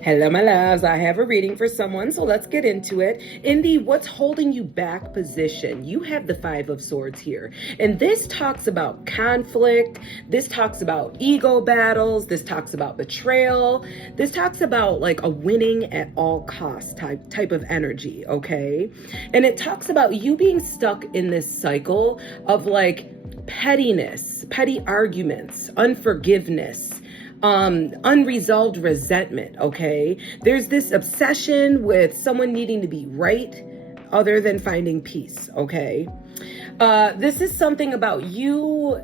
Hello, my loves. I have a reading for someone, so let's get into it. In the what's holding you back position, you have the Five of Swords here. And this talks about conflict. This talks about ego battles. This talks about betrayal. This talks about like a winning at all costs type of energy, okay? And it talks about you being stuck in this cycle of like pettiness, petty arguments, unforgiveness, unresolved resentment, okay? There's this obsession with someone needing to be right other than finding peace, okay? This is something about you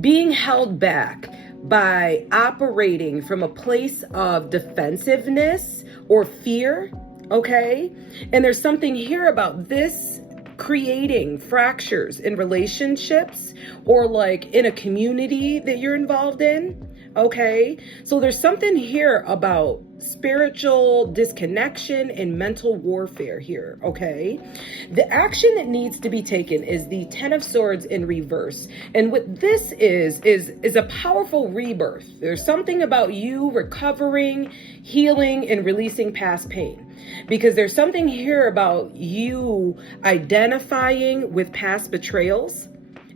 being held back by operating from a place of defensiveness or fear, okay? And there's something here about this creating fractures in relationships or like in a community that you're involved in, okay? So there's something here about spiritual disconnection and mental warfare here, okay? The action that needs to be taken is the Ten of Swords in reverse. And what this is a powerful rebirth. There's something about you recovering, healing, and releasing past pain. Because there's something here about you identifying with past betrayals.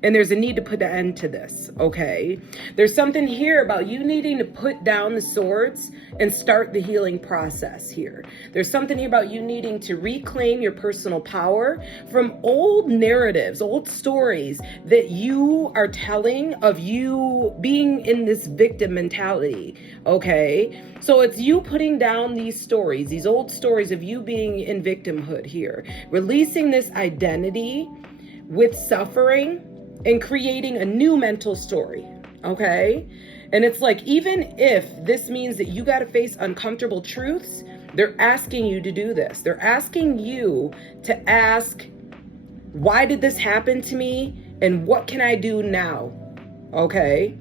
And there's a need to put an end to this, okay? There's something here about you needing to put down the swords and start the healing process here. There's something here about you needing to reclaim your personal power from old narratives, old stories that you are telling of you being in this victim mentality, okay? So it's you putting down these stories, these old stories of you being in victimhood here, releasing this identity with suffering, and creating a new mental story, okay? And it's like, even if this means that you got to face uncomfortable truths, they're asking you to do this. They're asking you to ask, why did this happen to me? And what can I do now? Okay?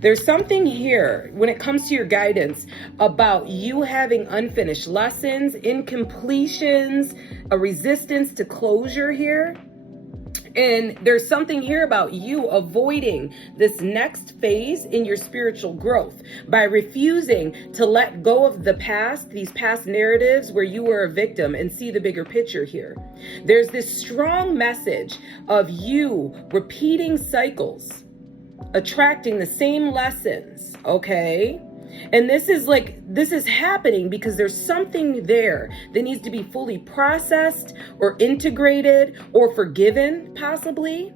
There's something here when it comes to your guidance about you having unfinished lessons, incompletions, a resistance to closure here. And there's something here about you avoiding this next phase in your spiritual growth by refusing to let go of the past, these past narratives where you were a victim, and see the bigger picture here. There's this strong message of you repeating cycles, attracting the same lessons, okay? And this is happening because there's something there that needs to be fully processed or integrated or forgiven, possibly.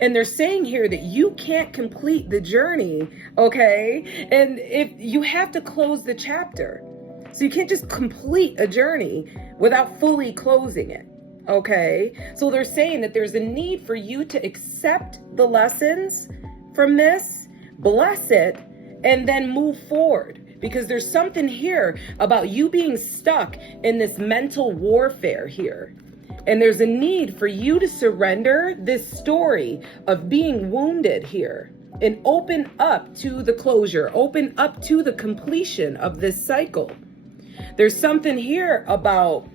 And they're saying here that you can't complete the journey, okay? And if you have to close the chapter. So you can't just complete a journey without fully closing it, okay? So they're saying that there's a need for you to accept the lessons from this, bless it, and then move forward, because there's something here about you being stuck in this mental warfare here. And there's a need for you to surrender this story of being wounded here and open up to the closure, open up to the completion of this cycle. There's something here about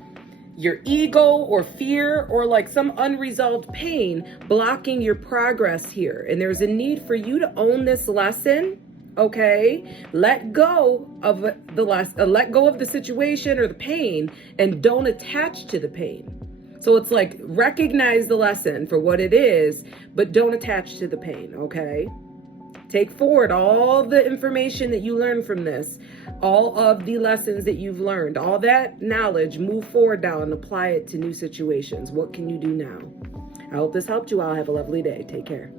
your ego or fear or like some unresolved pain blocking your progress here. And there's a need for you to own this lesson. Okay, let go of let go of the situation or the pain and don't attach to the pain. So it's like, recognize the lesson for what it is, but don't attach to the pain, okay? Take forward all the information that you learned from this, all of the lessons that you've learned, all that knowledge, move forward now and apply it to new situations. What can you do now? I hope this helped you all. Have a lovely day. Take care.